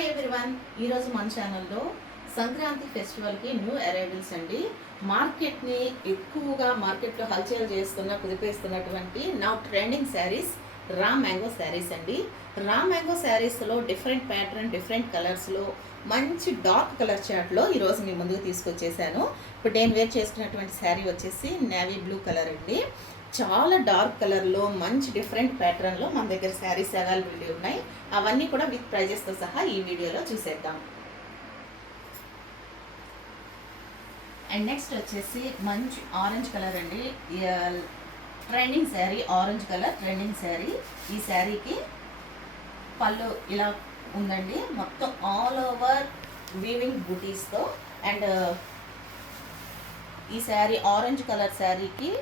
Hi everyone, ఈరోజు మన ఛానల్లో సంక్రాంతి ఫెస్టివల్కి న్యూ అరైవల్స్ అండి. మార్కెట్లో హల్చల్ చేస్తున్న కుదిపేస్తున్నటువంటి now trending saris raw mango saris అండి. రా మ్యాంగో శారీస్లో డిఫరెంట్ ప్యాటర్న్, డిఫరెంట్ కలర్స్లో మంచి డార్క్ కలర్ చార్ట్లో ఈరోజు మీ ముందుకు తీసుకొచ్చేసాను. ఇప్పుడు నేను వేర్ చేసుకున్నటువంటి శారీ వచ్చేసి నేవీ బ్లూ కలర్ అండి. చాలా డార్క్ కలర్లో మంచి డిఫరెంట్ ప్యాటర్న్లో మన దగ్గర శారీస్ అవైలబిలిటీ ఉన్నాయి. అవన్నీ కూడా విత్ ప్రైజెస్తో సహా ఈ వీడియోలో చూసేద్దాం. అండ్ నెక్స్ట్ వచ్చేసి మంచి ఆరెంజ్ కలర్ అండి. Trending sari, orange colour trending sari. ఈ శారీకి పళ్ళు ఇలా ఉందండి, మొత్తం ఆల్ ఓవర్ వీవింగ్ బూటీస్తో. అండ్ ఈ శారీ ఆరెంజ్ కలర్ శారీకి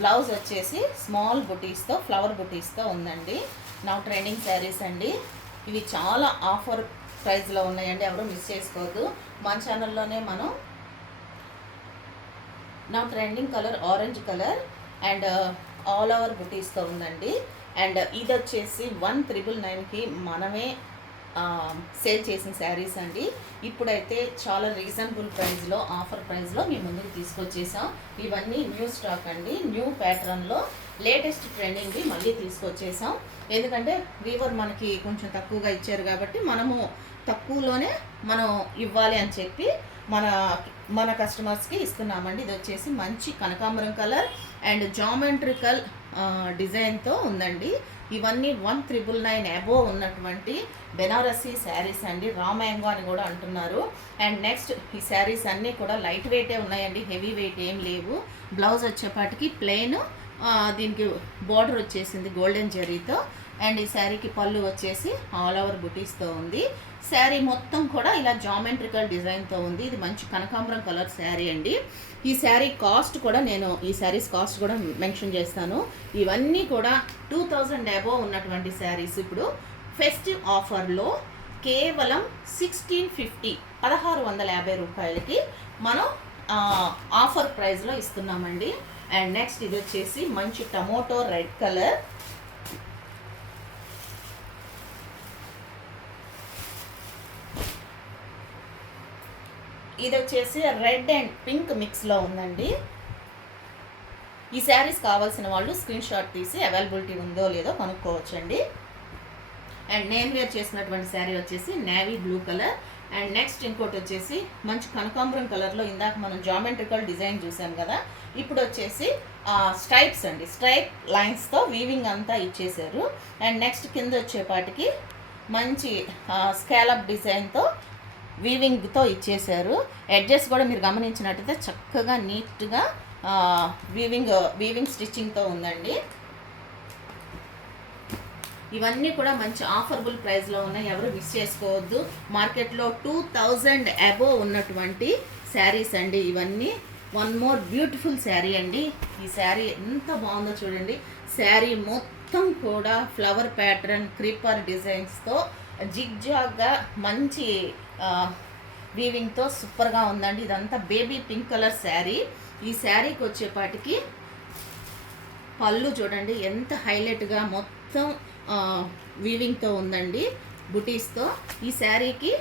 బ్లౌజ్ వచ్చేసి స్మాల్ బుటీస్తో, ఫ్లవర్ బుటీస్తో ఉందండి. నా ట్రెండింగ్ శారీస్ అండి. ఇవి చాలా ఆఫర్ ప్రైస్లో ఉన్నాయండి, ఎవరు మిస్ చేసుకోవద్దు. మన ఛానల్లోనే మనం నా trending colour orange colour and all over బుటీస్తో ఉందండి. అండ్ ఇది వచ్చేసి 1999కి మనమే సేల్ చేసిన శారీస్ అండి. ఇప్పుడైతే చాలా రీజనబుల్ ప్రైస్లో, ఆఫర్ ప్రైస్లో మీ ముందుకు తీసుకొచ్చేసాం. ఇవన్నీ న్యూ స్టాక్ అండి, న్యూ ప్యాటర్న్లో లేటెస్ట్ ట్రెండింగ్వి మళ్ళీ తీసుకొచ్చేసాం. ఎందుకంటే వీవర్ మనకి కొంచెం తక్కువగా ఇచ్చారు కాబట్టి మనము తక్కువలోనే మనం ఇవ్వాలి అని చెప్పి మన కస్టమర్స్కి ఇస్తున్నామండి. ఇది వచ్చేసి మంచి కనకాంబరం కలర్ అండ్ జామెట్రికల్ డిజైన్తో ఉందండి. ఇవన్నీ 1999 అబోవ్ ఉన్నటువంటి బెనారసీ శారీస్ అండి. రా మ్యాంగో అని కూడా అంటున్నారు. అండ్ నెక్స్ట్ ఈ శారీస్ అన్నీ కూడా లైట్ వెయిటే ఉన్నాయండి, హెవీ వెయిట్ ఏం లేవు. బ్లౌజ్ వచ్చేపాటికి ప్లెయిన్, దీనికి బార్డర్ వచ్చేసింది గోల్డెన్ జరీతో. అండ్ ఈ శారీకి పళ్ళు వచ్చేసి ఆల్ ఓవర్ బుటీస్తో ఉంది. శారీ మొత్తం కూడా ఇలా జామెట్రికల్ డిజైన్తో ఉంది. ఇది మంచి కనకాంబరం కలర్ శారీ అండి. ఈ శారీ కాస్ట్ కూడా నేను ఈ శారీస్ కాస్ట్ కూడా మెన్షన్ చేస్తాను. ఇవన్నీ కూడా 2000 అబోవ్ ఉన్నటువంటి శారీస్ ఇప్పుడు ఫెస్టివ్ ఆఫర్లో కేవలం 1650 రూపాయలకి మనం ఆఫర్ ప్రైస్లో ఇస్తున్నామండి. అండ్ నెక్స్ట్ ఇది వచ్చేసి మంచి టమోటో రెడ్ కలర్. ఇది వచ్చేసి రెడ్ అండ్ పింక్ మిక్స్లో ఉందండి. ఈ శారీస్ కావాల్సిన వాళ్ళు స్క్రీన్ షాట్ తీసి అవైలబిలిటీ ఉందో లేదో కనుక్కోవచ్చండి. అండ్ నేను వేర్ చేసినటువంటి శారీ వచ్చేసి navy blue colour. And next ఇంకోటి వచ్చేసి మంచి కనకాంబరం కలర్లో ఇందాక మనం జామెట్రికల్ డిజైన్ చూసాం కదా, ఇప్పుడు వచ్చేసి స్ట్రైప్స్ అండి, స్ట్రైప్ లైన్స్తో వీవింగ్ అంతా ఇచ్చేసారు. అండ్ నెక్స్ట్ కింద వచ్చేపాటికి మంచి స్కాలప్ డిజైన్తో వీవింగ్తో ఇచ్చేసారు. ఎడ్జెస్ కూడా మీరు గమనించినట్టయితే చక్కగా నీట్గా వీవింగ్ స్టిచ్చింగ్తో ఉందండి. ఇవన్నీ కూడా మంచి ఆఫర్బుల్ ప్రైస్లో ఉన్నాయి, ఎవరు మిస్ చేసుకోవద్దు. మార్కెట్లో 2000 అబోవ్ ఉన్నటువంటి శారీస్ అండి ఇవన్నీ. వన్ మోర్ బ్యూటిఫుల్ శారీ అండి. ఈ శారీ ఎంత బాగుందో చూడండి. శారీ మొత్తం కూడా ఫ్లవర్ ప్యాటర్న్, క్రీపర్ డిజైన్స్తో జిగ్జాగ్గా మంచి వీవింగ్తో సూపర్గా ఉందండి. ఇదంతా బేబీ పింక్ కలర్ శారీ. ఈ శారీకి వచ్చేపాటికి పళ్ళు చూడండి ఎంత హైలైట్గా మొత్తం వీవింగ్తో ఉందండి, బుటీస్తో. ఈ శారీకి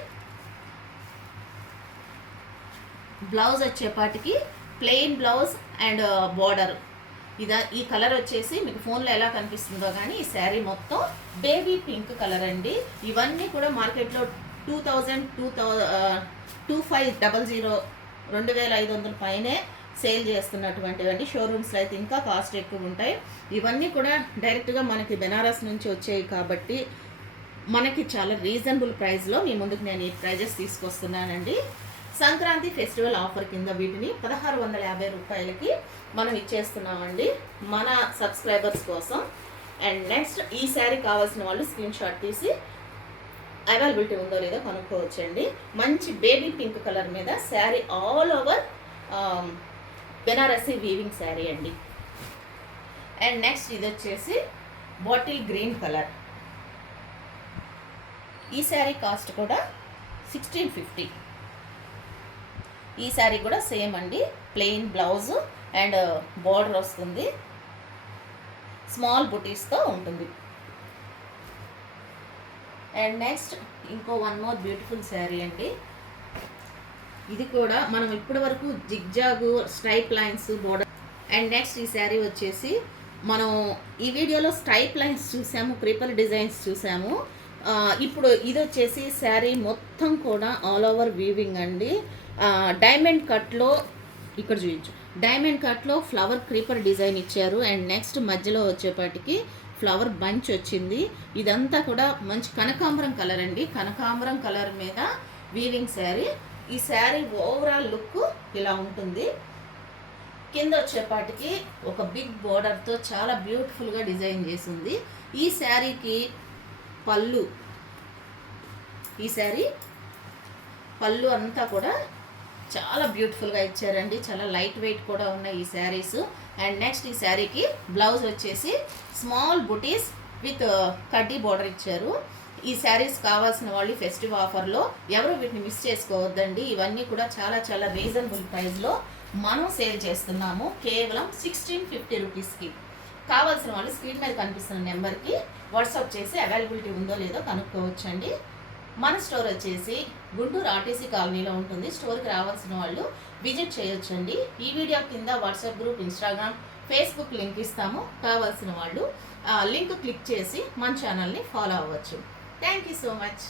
బ్లౌజ్ వచ్చేపాటికి ప్లెయిన్ బ్లౌజ్ అండ్ బార్డర్. ఈ కలర్ వచ్చేసి మీకు ఫోన్లో ఎలా కనిపిస్తుందో కానీ ఈ శారీ మొత్తం బేబీ పింక్ కలర్ అండి. ఇవన్నీ కూడా మార్కెట్లో 2500 పైనే సేల్ చేస్తున్నటువంటివండి. షోరూమ్స్లో అయితే ఇంకా కాస్ట్ ఎక్కువ ఉంటాయి. ఇవన్నీ కూడా డైరెక్ట్గా మనకి బెనారస్ నుంచి వచ్చాయి కాబట్టి మనకి చాలా రీజనబుల్ ప్రైస్లో మీ ముందుకు నేను ఈ ప్రైజెస్ తీసుకొస్తున్నానండి. సంక్రాంతి ఫెస్టివల్ ఆఫర్ కింద వీటిని 1650 రూపాయలకి మనం ఇచ్చేస్తున్నామండి మన సబ్స్క్రైబర్స్ కోసం. అండ్ నెక్స్ట్ ఈ శారీ కావాల్సిన వాళ్ళు స్క్రీన్ షాట్ తీసి అవైలబిలిటీ ఉందో లేదో కనుక్కోవచ్చండి. మంచి బేబీ పింక్ కలర్ మీద sari all over Banarasi weaving sari అండి. అండ్ నెక్స్ట్ ఇది వచ్చేసి బాటిల్ గ్రీన్ కలర్. ఈ శారీ కాస్ట్ కూడా 1650. ఈ శారీ కూడా సేమ్ అండి, ప్లెయిన్ బ్లౌజ్ అండ్ బార్డర్ వస్తుంది, స్మాల్ బుటీస్తో ఉంటుంది. అండ్ నెక్స్ట్ ఇంకో వన్ మోర్ బ్యూటిఫుల్ శారీ అండి. ఇది కూడా మనం ఇప్పటి వరకు zigzag stripe lines border. And next ఈ శారీ వచ్చేసి మనం ఈ వీడియోలో స్ట్రైప్ లైన్స్ చూసాము, క్రీపర్ డిజైన్స్ చూసాము. ఇప్పుడు ఇది వచ్చేసి శారీ మొత్తం కూడా ఆల్ ఓవర్ వీవింగ్ అండి. డైమండ్ కట్లో ఇక్కడ చూపించు, డైమండ్ కట్లో ఫ్లవర్ క్రీపర్ డిజైన్ ఇచ్చారు. అండ్ నెక్స్ట్ మధ్యలో వచ్చేపాటికి ఫ్లవర్ బంచ్ వచ్చింది. ఇదంతా కూడా మంచి కనకాంబరం కలర్ అండి. కనకాంబరం కలర్ మీద వీవింగ్ శారీ. ఈ శారీ ఓవరాల్ లుక్ ఇలా ఉంటుంది. కింద వచ్చేపాటికి ఒక బిగ్ బోర్డర్తో చాలా బ్యూటిఫుల్గా డిజైన్ చేసింది. ఈ శారీకి పళ్ళు, ఈ శారీ పళ్ళు అంతా కూడా చాలా బ్యూటిఫుల్గా ఇచ్చారండి. చాలా లైట్ వెయిట్ కూడా ఉన్నాయి ఈ శారీస్. అండ్ నెక్స్ట్ ఈ శారీకి బ్లౌజ్ వచ్చేసి స్మాల్ బుటీస్ విత్ కడ్డీ బోర్డర్ ఇచ్చారు. ఈ శారీస్ కావాల్సిన వాళ్ళు ఫెస్టివ్ ఆఫర్లో ఎవరు వీటిని మిస్ చేసుకోవద్దండి. ఇవన్నీ కూడా చాలా చాలా రీజనబుల్ ప్రైస్లో మనం సేల్ చేస్తున్నాము, కేవలం 1650 రూపీస్కి. కావాల్సిన వాళ్ళు స్క్రీన్ మీద కనిపిస్తున్న నెంబర్కి వాట్సాప్ చేసి అవైలబిలిటీ ఉందో లేదో కనుక్కోవచ్చండి. మన స్టోర్ వచ్చేసి గుంటూరు ఆర్టీసీ కాలనీలో ఉంటుంది. స్టోర్కి రావాల్సిన వాళ్ళు విజిట్ చేయొచ్చండి. ఈ వీడియో కింద WhatsApp group, Instagram, Facebook link ఇస్తాము. కావాల్సిన వాళ్ళు లింక్ క్లిక్ చేసి మన ఛానల్ని ఫాలో అవ్వచ్చు. Thank you so much.